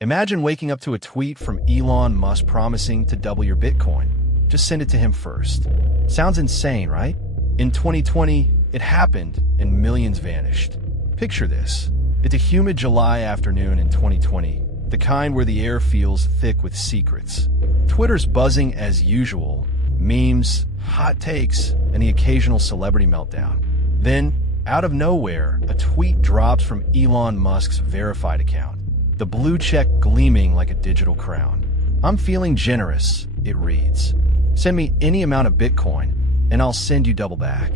Imagine waking up to a tweet from Elon Musk promising to double your Bitcoin. Just send it to him first. Sounds insane, right? In 2020, it happened and millions vanished. Picture this. It's a humid July afternoon in 2020, the kind where the air feels thick with secrets. Twitter's buzzing as usual, memes, hot takes, and the occasional celebrity meltdown. Then, out of nowhere, a tweet drops from Elon Musk's verified account, the blue check gleaming like a digital crown. "I'm feeling generous," it reads. "Send me any amount of Bitcoin, and I'll send you double back.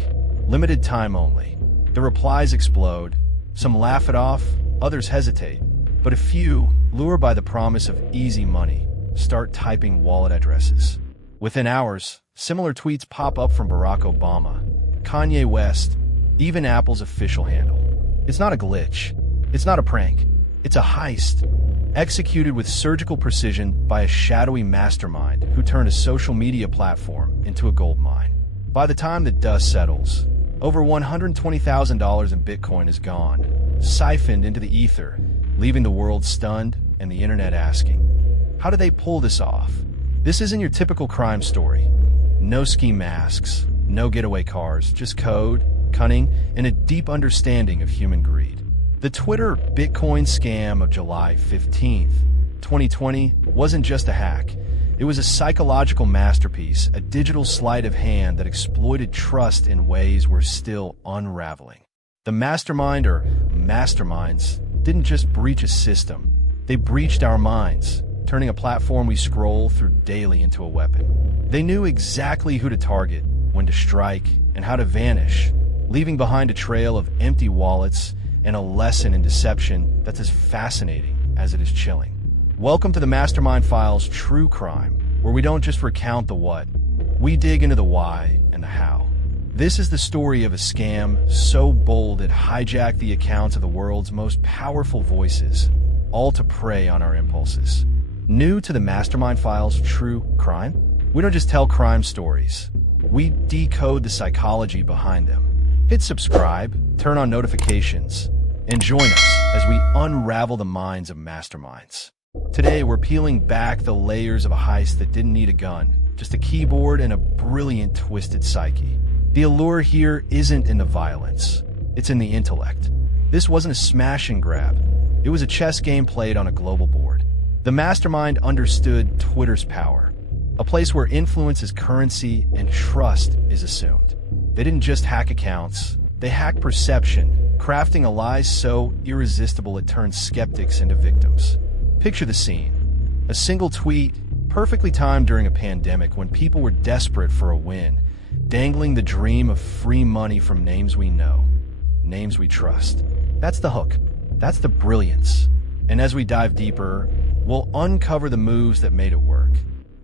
Limited time only." The replies explode. Some laugh it off, others hesitate. But a few, lured by the promise of easy money, start typing wallet addresses. Within hours, similar tweets pop up from Barack Obama, Kanye West, even Apple's official handle. It's not a glitch. It's not a prank. It's a heist, executed with surgical precision by a shadowy mastermind who turned a social media platform into a gold mine. By the time the dust settles, over $120,000 in Bitcoin is gone, siphoned into the ether, leaving the world stunned and the internet asking, how do they pull this off? This isn't your typical crime story. No ski masks, no getaway cars, just code, cunning, and a deep understanding of human greed. The Twitter Bitcoin scam of July 15th, 2020 wasn't just a hack. It was a psychological masterpiece, a digital sleight of hand that exploited trust in ways we're still unraveling. The mastermind or masterminds didn't just breach a system. They breached our minds, turning a platform we scroll through daily into a weapon. They knew exactly who to target, when to strike, and how to vanish, leaving behind a trail of empty wallets and a lesson in deception that's as fascinating as it is chilling. Welcome to the Mastermind Files True Crime, where we don't just recount the what, we dig into the why and the how. This is the story of a scam so bold it hijacked the accounts of the world's most powerful voices, all to prey on our impulses. New to the Mastermind Files True Crime? We don't just tell crime stories. We decode the psychology behind them. Hit subscribe, turn on notifications, and join us as we unravel the minds of masterminds. Today, we're peeling back the layers of a heist that didn't need a gun, just a keyboard and a brilliant, twisted psyche. The allure here isn't in the violence, it's in the intellect. This wasn't a smash and grab. It was a chess game played on a global board. The mastermind understood Twitter's power, a place where influence is currency and trust is assumed. They didn't just hack accounts, they hacked perception, crafting a lie so irresistible it turned skeptics into victims. Picture the scene. A single tweet, perfectly timed during a pandemic when people were desperate for a win, dangling the dream of free money from names we know, names we trust. That's the hook. That's the brilliance. And as we dive deeper, we'll uncover the moves that made it work.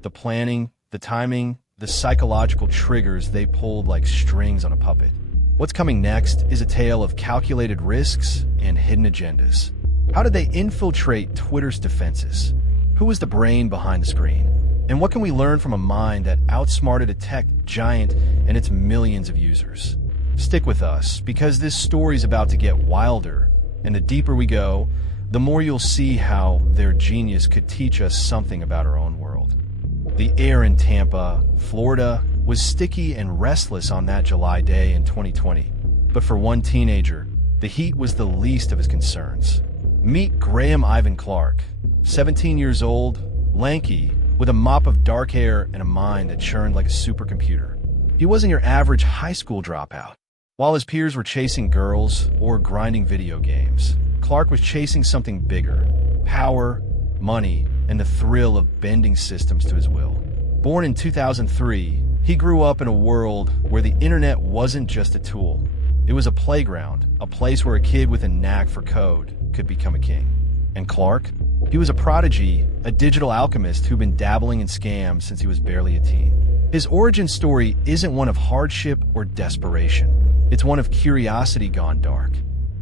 The planning, the timing, the psychological triggers they pulled like strings on a puppet. What's coming next is a tale of calculated risks and hidden agendas. How did they infiltrate Twitter's defenses? Who was the brain behind the screen? And what can we learn from a mind that outsmarted a tech giant and its millions of users? Stick with us, because this story's about to get wilder, and the deeper we go, the more you'll see how their genius could teach us something about our own world. The air in Tampa, Florida, was sticky and restless on that July day in 2020. But for one teenager, the heat was the least of his concerns. Meet Graham Ivan Clark, 17 years old, lanky, with a mop of dark hair and a mind that churned like a supercomputer. He wasn't your average high school dropout. While his peers were chasing girls or grinding video games, Clark was chasing something bigger: power, money, and the thrill of bending systems to his will. Born in 2003, he grew up in a world where the internet wasn't just a tool. It was a playground, a place where a kid with a knack for code could become a king. And Clark? He was a prodigy, a digital alchemist who'd been dabbling in scams since he was barely a teen. His origin story isn't one of hardship or desperation. It's one of curiosity gone dark.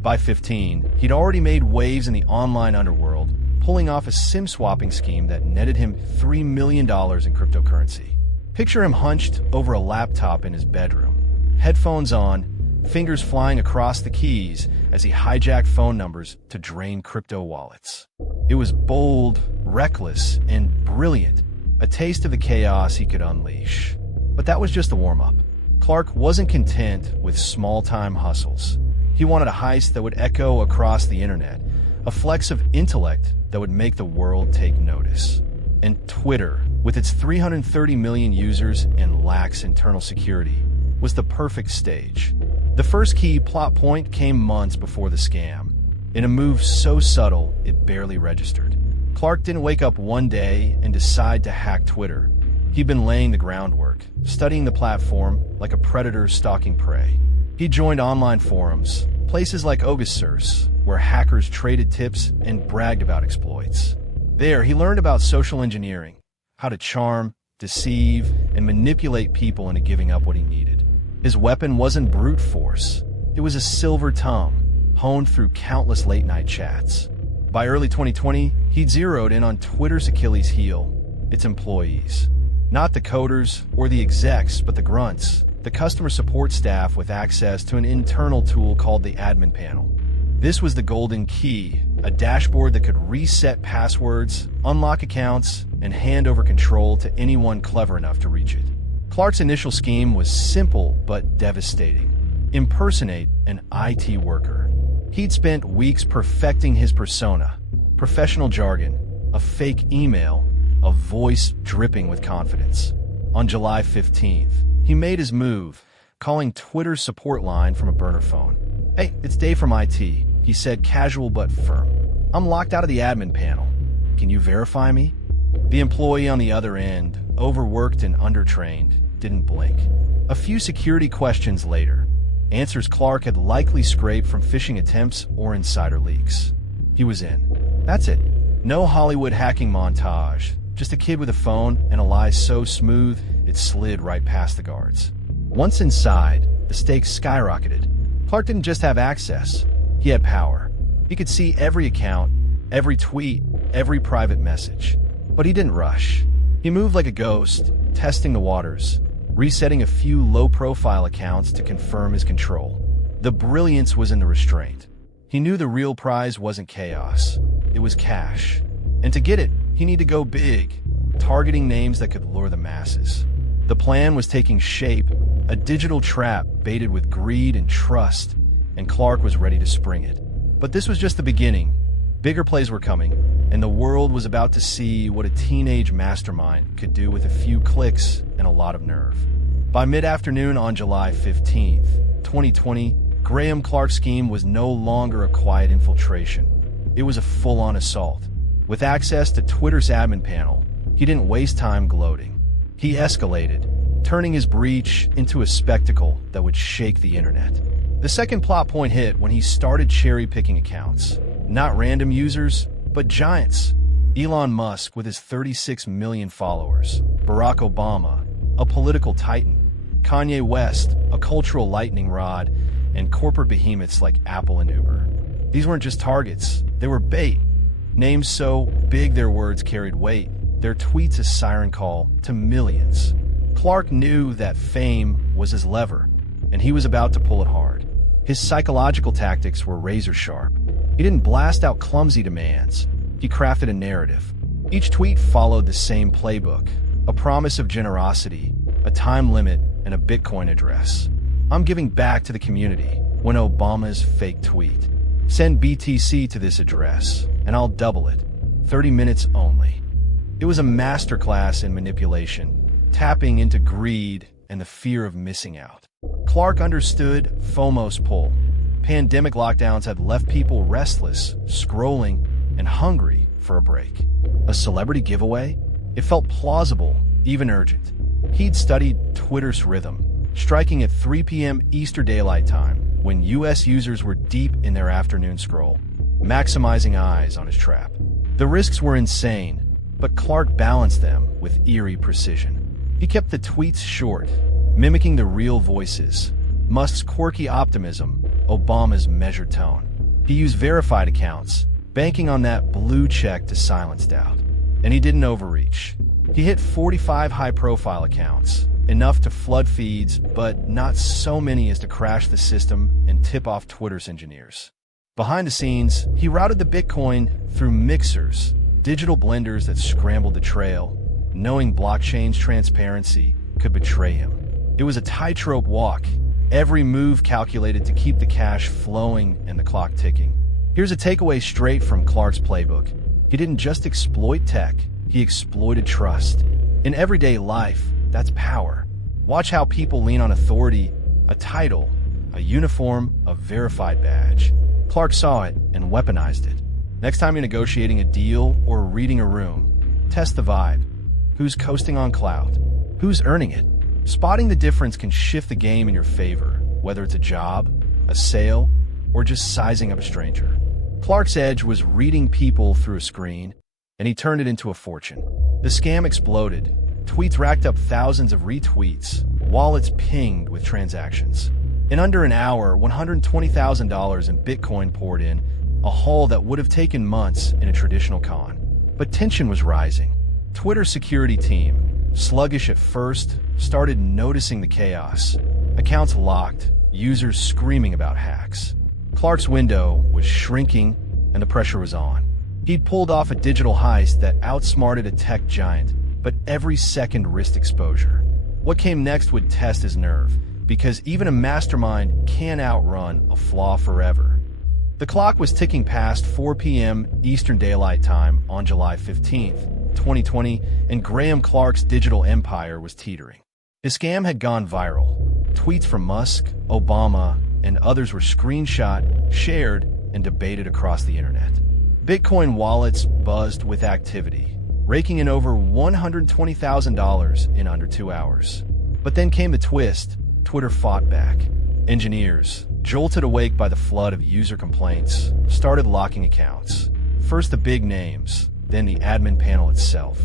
By 15, he'd already made waves in the online underworld, pulling off a SIM-swapping scheme that netted him $3 million in cryptocurrency. Picture him hunched over a laptop in his bedroom, headphones on, fingers flying across the keys as he hijacked phone numbers to drain crypto wallets. It was bold, reckless, and brilliant, a taste of the chaos he could unleash. But that was just the warm-up. Clark wasn't content with small-time hustles. He wanted a heist that would echo across the internet, a flex of intellect that would make the world take notice. And Twitter, with its 330 million users and lax internal security, was the perfect stage. The first key plot point came months before the scam, in a move so subtle it barely registered. Clark didn't wake up one day and decide to hack Twitter. He'd been laying the groundwork, studying the platform like a predator stalking prey. He joined online forums, places like Source, where hackers traded tips and bragged about exploits. There, he learned about social engineering, how to charm, deceive, and manipulate people into giving up what he needed. His weapon wasn't brute force. It was a silver tongue, honed through countless late-night chats. By early 2020, he'd zeroed in on Twitter's Achilles heel, its employees. Not the coders or the execs, but the grunts, the customer support staff with access to an internal tool called the admin panel. This was the golden key, a dashboard that could reset passwords, unlock accounts, and hand over control to anyone clever enough to reach it. Clark's initial scheme was simple but devastating. Impersonate an IT worker. He'd spent weeks perfecting his persona, professional jargon, a fake email, a voice dripping with confidence. On July 15th, he made his move, calling Twitter's support line from a burner phone. "Hey, it's Dave from IT," he said, casual but firm. "I'm locked out of the admin panel. Can you verify me?" The employee on the other end, overworked and undertrained, didn't blink. A few security questions later, answers Clark had likely scraped from phishing attempts or insider leaks. He was in. That's it. No Hollywood hacking montage, just a kid with a phone and a lie so smooth it slid right past the guards. Once inside, the stakes skyrocketed. Clark didn't just have access, he had power. He could see every account, every tweet, every private message. But he didn't rush. He moved like a ghost, testing the waters, resetting a few low-profile accounts to confirm his control. The brilliance was in the restraint. He knew the real prize wasn't chaos, it was cash. And to get it, he needed to go big, targeting names that could lure the masses. The plan was taking shape, a digital trap baited with greed and trust, and Clark was ready to spring it. But this was just the beginning. Bigger plays were coming, and the world was about to see what a teenage mastermind could do with a few clicks and a lot of nerve. By mid-afternoon on July 15th, 2020, Graham Clark's scheme was no longer a quiet infiltration. It was a full-on assault. With access to Twitter's admin panel, he didn't waste time gloating. He escalated, turning his breach into a spectacle that would shake the internet. The second plot point hit when he started cherry-picking accounts. Not random users, but giants. Elon Musk with his 36 million followers, Barack Obama, a political titan, Kanye West, a cultural lightning rod, and corporate behemoths like Apple and Uber. These weren't just targets, they were bait. Names so big their words carried weight, their tweets a siren call to millions. Clark knew that fame was his lever, and he was about to pull it hard. His psychological tactics were razor sharp. He didn't blast out clumsy demands. He crafted a narrative. Each tweet followed the same playbook, a promise of generosity, a time limit, and a Bitcoin address. "I'm giving back to the community," went Obama's fake tweet. "Send BTC to this address, and I'll double it. 30 minutes only." It was a masterclass in manipulation, tapping into greed and the fear of missing out. Clark understood FOMO's pull. Pandemic lockdowns had left people restless, scrolling, and hungry for a break. A celebrity giveaway? It felt plausible, even urgent. He'd studied Twitter's rhythm, striking at 3 p.m. Eastern Daylight Time, when U.S. users were deep in their afternoon scroll, maximizing eyes on his trap. The risks were insane, but Clark balanced them with eerie precision. He kept the tweets short, mimicking the real voices, Musk's quirky optimism, Obama's measured tone. He used verified accounts, banking on that blue check to silence doubt. And he didn't overreach. He hit 45 high-profile accounts, enough to flood feeds, but not so many as to crash the system and tip off Twitter's engineers. Behind the scenes, he routed the Bitcoin through mixers, digital blenders that scrambled the trail, knowing blockchain's transparency could betray him. It was a tightrope walk, every move calculated to keep the cash flowing and the clock ticking. Here's a takeaway straight from Clark's playbook. He didn't just exploit tech, he exploited trust. In everyday life, that's power. Watch how people lean on authority, a title, a uniform, a verified badge. Clark saw it and weaponized it. Next time you're negotiating a deal or reading a room, test the vibe. Who's coasting on cloud? Who's earning it? Spotting the difference can shift the game in your favor, whether it's a job, a sale, or just sizing up a stranger. Clark's edge was reading people through a screen, and he turned it into a fortune. The scam exploded. Tweets racked up thousands of retweets, wallets pinged with transactions. In under an hour, $120,000 in Bitcoin poured in, a haul that would have taken months in a traditional con. But tension was rising. Twitter's security team, sluggish at first, started noticing the chaos. Accounts locked, users screaming about hacks. Clark's window was shrinking, and the pressure was on. He'd pulled off a digital heist that outsmarted a tech giant, but every second risked exposure. What came next would test his nerve, because even a mastermind can't outrun a flaw forever. The clock was ticking past 4 p.m. Eastern Daylight Time on July 15th, 2020, and Graham Clark's digital empire was teetering. His scam had gone viral. Tweets from Musk, Obama, and others were screenshot, shared, and debated across the internet. Bitcoin wallets buzzed with activity, raking in over $120,000 in under 2 hours. But then came the twist. Twitter fought back. Engineers, jolted awake by the flood of user complaints, started locking accounts. First the big names, then the admin panel itself.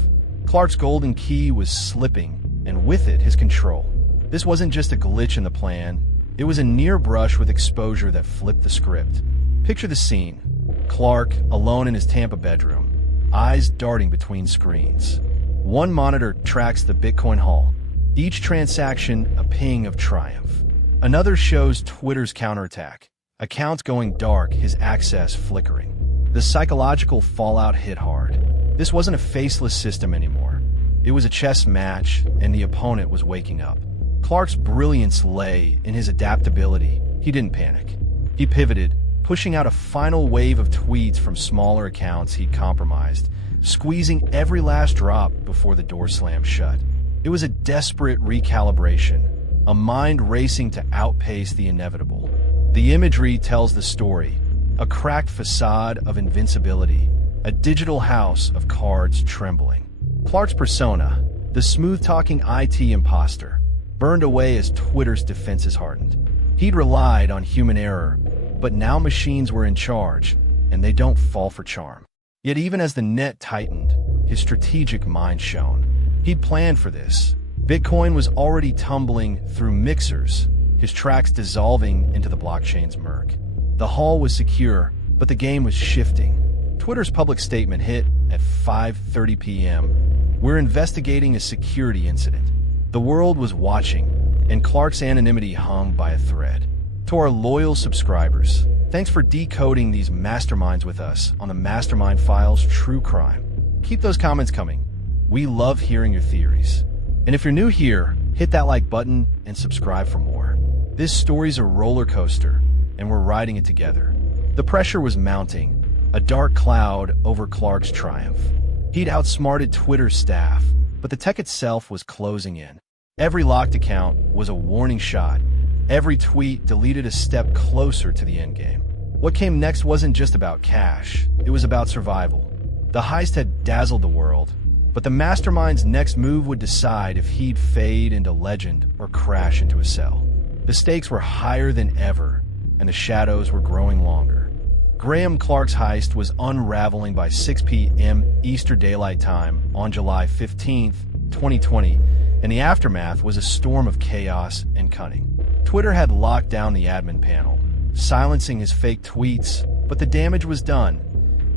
Clark's golden key was slipping, and with it, his control. This wasn't just a glitch in the plan, it was a near brush with exposure that flipped the script. Picture the scene. Clark, alone in his Tampa bedroom, eyes darting between screens. One monitor tracks the Bitcoin haul, each transaction a ping of triumph. Another shows Twitter's counterattack, accounts going dark, his access flickering. The psychological fallout hit hard. This wasn't a faceless system anymore. It was a chess match, and the opponent was waking up. Clark's brilliance lay in his adaptability. He didn't panic. He pivoted, pushing out a final wave of tweets from smaller accounts he'd compromised, squeezing every last drop before the door slammed shut. It was a desperate recalibration, a mind racing to outpace the inevitable. The imagery tells the story, a cracked facade of invincibility, a digital house of cards trembling. Clark's persona, the smooth-talking IT imposter, burned away as Twitter's defenses hardened. He'd relied on human error, but now machines were in charge, and they don't fall for charm. Yet even as the net tightened, his strategic mind shone. He'd planned for this. Bitcoin was already tumbling through mixers, his tracks dissolving into the blockchain's murk. The haul was secure, but the game was shifting. Twitter's public statement hit at 5:30 p.m. We're investigating a security incident. The world was watching, and Clark's anonymity hung by a thread. To our loyal subscribers, thanks for decoding these masterminds with us on the Mastermind Files True Crime. Keep those comments coming. We love hearing your theories. And if you're new here, hit that like button and subscribe for more. This story's a roller coaster, and we're riding it together. The pressure was mounting, a dark cloud over Clark's triumph. He'd outsmarted Twitter's staff, but the tech itself was closing in. Every locked account was a warning shot. Every tweet deleted a step closer to the endgame. What came next wasn't just about cash, it was about survival. The heist had dazzled the world, but the mastermind's next move would decide if he'd fade into legend or crash into a cell. The stakes were higher than ever, and the shadows were growing longer. Graham Clark's heist was unraveling by 6 p.m. Eastern Daylight Time on July 15th, 2020, and the aftermath was a storm of chaos and cunning. Twitter had locked down the admin panel, silencing his fake tweets, but the damage was done.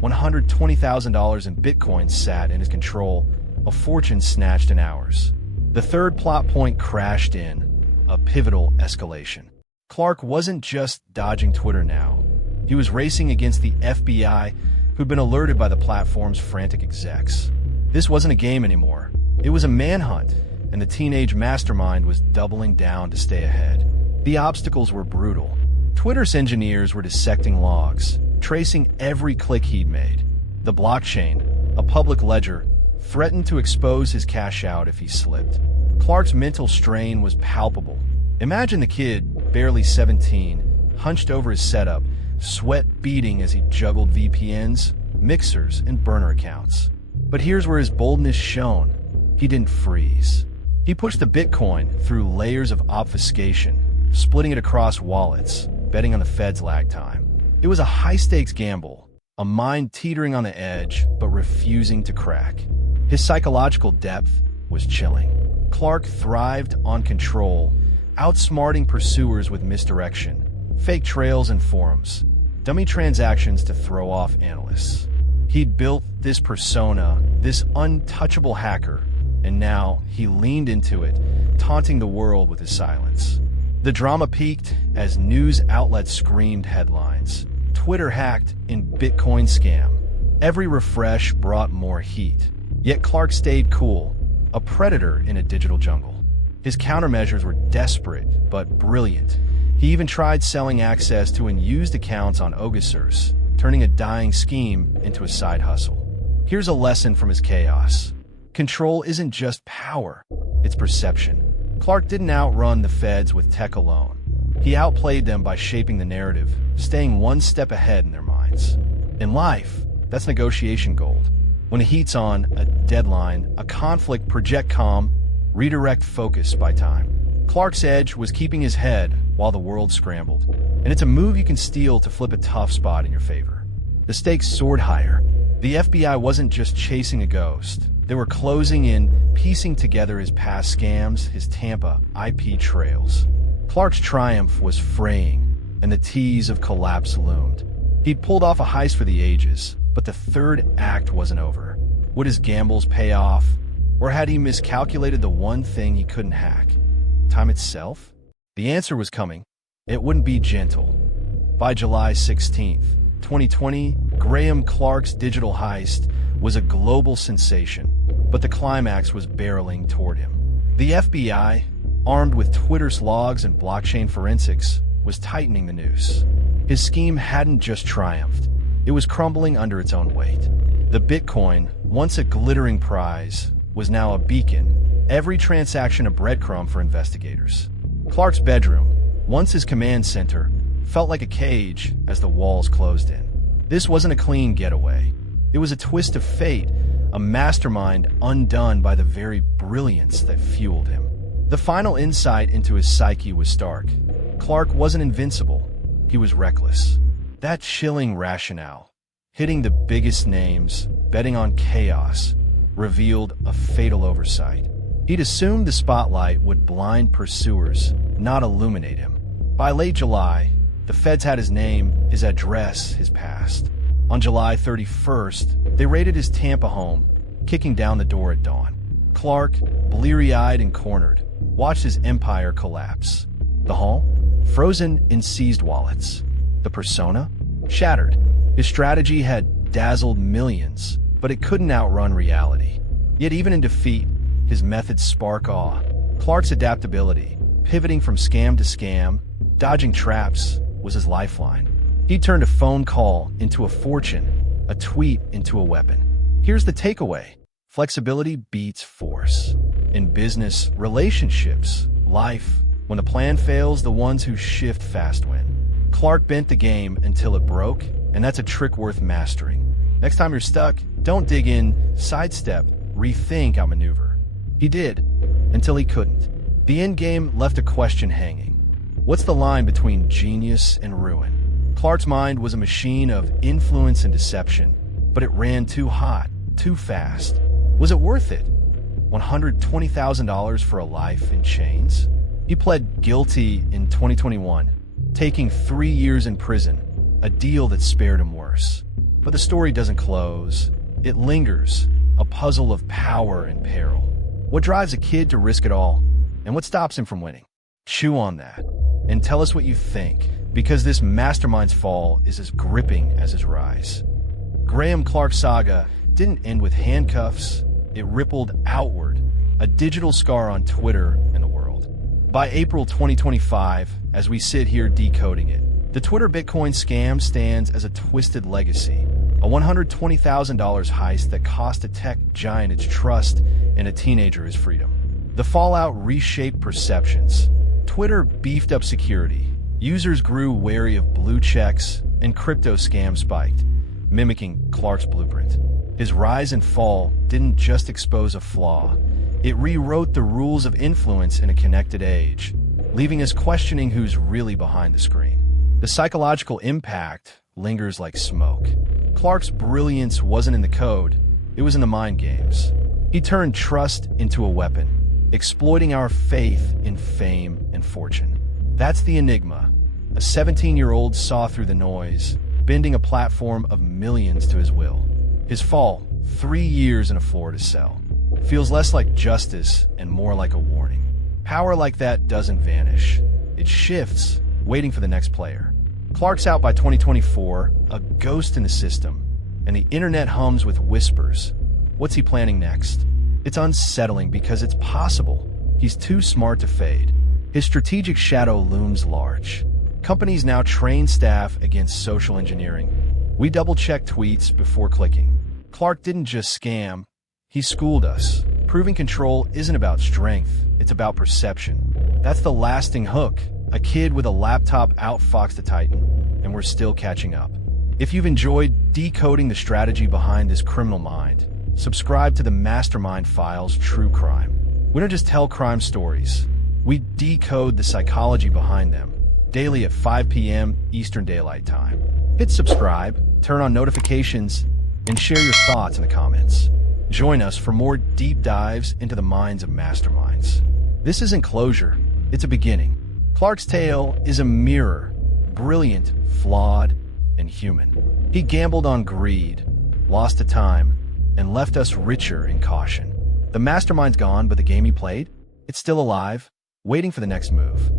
$120,000 in Bitcoin sat in his control, a fortune snatched in hours. The third plot point crashed in, a pivotal escalation. Clark wasn't just dodging Twitter now. He was racing against the FBI, who'd been alerted by the platform's frantic execs. This wasn't a game anymore. It was a manhunt, and the teenage mastermind was doubling down to stay ahead. The obstacles were brutal. Twitter's engineers were dissecting logs, tracing every click he'd made. The blockchain, a public ledger, threatened to expose his cash out if he slipped. Clark's mental strain was palpable. Imagine the kid, barely 17, hunched over his setup, sweat beading as he juggled VPNs, mixers, and burner accounts. But here's where his boldness shone. He didn't freeze. He pushed the Bitcoin through layers of obfuscation, splitting it across wallets, betting on the Fed's lag time. It was a high-stakes gamble, a mind teetering on the edge but refusing to crack. His psychological depth was chilling. Clark thrived on control, outsmarting pursuers with misdirection, fake trails and forums, dummy transactions to throw off analysts. He'd built this persona, this untouchable hacker, and now he leaned into it, taunting the world with his silence. The drama peaked as news outlets screamed headlines. Twitter hacked in Bitcoin scam. Every refresh brought more heat. Yet Clark stayed cool, a predator in a digital jungle. His countermeasures were desperate but brilliant. He even tried selling access to unused accounts on Ogasurs, turning a dying scheme into a side hustle. Here's a lesson from his chaos. Control isn't just power, it's perception. Clark didn't outrun the feds with tech alone. He outplayed them by shaping the narrative, staying one step ahead in their minds. In life, that's negotiation gold. When the heat's on, a deadline, a conflict, project calm, redirect focus by time. Clark's edge was keeping his head while the world scrambled. And it's a move you can steal to flip a tough spot in your favor. The stakes soared higher. The FBI wasn't just chasing a ghost. They were closing in, piecing together his past scams, his Tampa IP trails. Clark's triumph was fraying, and the tease of collapse loomed. He'd pulled off a heist for the ages, but the third act wasn't over. Would his gambles pay off? Or had he miscalculated the one thing he couldn't hack? Time itself? The answer was coming. It wouldn't be gentle. By July 16th, 2020, Graham Clark's digital heist was a global sensation, but the climax was barreling toward him. The FBI, armed with Twitter's logs and blockchain forensics, was tightening the noose. His scheme hadn't just triumphed. It was crumbling under its own weight. The Bitcoin, once a glittering prize, was now a beacon, every transaction a breadcrumb for investigators. Clark's bedroom, once his command center, felt like a cage as the walls closed in. This wasn't a clean getaway. It was a twist of fate, a mastermind undone by the very brilliance that fueled him. The final insight into his psyche was stark. Clark wasn't invincible. He was reckless. That chilling rationale, hitting the biggest names, betting on chaos, revealed a fatal oversight. He'd assumed the spotlight would blind pursuers, not illuminate him. By late July, the feds had his name, his address, his past. On July 31st, they raided his Tampa home, kicking down the door at dawn. Clark, bleary-eyed and cornered, watched his empire collapse. The home? Frozen in seized wallets. The persona? Shattered. His strategy had dazzled millions, but it couldn't outrun reality. Yet even in defeat, his methods spark awe. Clark's adaptability, pivoting from scam to scam, dodging traps, was his lifeline. He turned a phone call into a fortune, a tweet into a weapon. Here's the takeaway. Flexibility beats force. In business, relationships, life, when the plan fails, the ones who shift fast win. Clark bent the game until it broke, and that's a trick worth mastering. Next time you're stuck, don't dig in, sidestep, rethink, outmaneuver. He did, until he couldn't. The endgame left a question hanging. What's the line between genius and ruin? Clark's mind was a machine of influence and deception, but it ran too hot, too fast. Was it worth it? $120,000 for a life in chains? He pled guilty in 2021, taking 3 years in prison, a deal that spared him worse. But the story doesn't close. It lingers, a puzzle of power and peril. What drives a kid to risk it all? And what stops him from winning? Chew on that and tell us what you think, because this mastermind's fall is as gripping as his rise. Graham Clark's saga didn't end with handcuffs, it rippled outward, a digital scar on Twitter and the world. By April 2025, as we sit here decoding it, the Twitter Bitcoin scam stands as a twisted legacy, a $120,000 heist that cost a tech giant its trust and a teenager his freedom. The fallout reshaped perceptions. Twitter beefed up security, users grew wary of blue checks, and crypto scams spiked, mimicking Clark's blueprint. His rise and fall didn't just expose a flaw, it rewrote the rules of influence in a connected age, leaving us questioning who's really behind the screen. The psychological impact lingers like smoke. Clark's brilliance wasn't in the code, it was in the mind games. He turned trust into a weapon, exploiting our faith in fame and fortune. That's the enigma. A 17-year-old saw through the noise, bending a platform of millions to his will. His fall, 3 years in a Florida cell, feels less like justice and more like a warning. Power like that doesn't vanish. It shifts, waiting for the next player. Clark's out by 2024, a ghost in the system, and the internet hums with whispers. What's he planning next? It's unsettling because it's possible. He's too smart to fade. His strategic shadow looms large. Companies now train staff against social engineering. We double-check tweets before clicking. Clark didn't just scam, he schooled us. Proving control isn't about strength, it's about perception. That's the lasting hook. A kid with a laptop outfoxed a titan, and we're still catching up. If you've enjoyed decoding the strategy behind this criminal mind, subscribe to the Mastermind Files True Crime. We don't just tell crime stories, we decode the psychology behind them, daily at 5 p.m. Eastern Daylight Time. Hit subscribe, turn on notifications, and share your thoughts in the comments. Join us for more deep dives into the minds of masterminds. This isn't closure, it's a beginning. Clark's tale is a mirror, brilliant, flawed, and human. He gambled on greed, lost to time, and left us richer in caution. The mastermind's gone, but the game he played, it's still alive, waiting for the next move.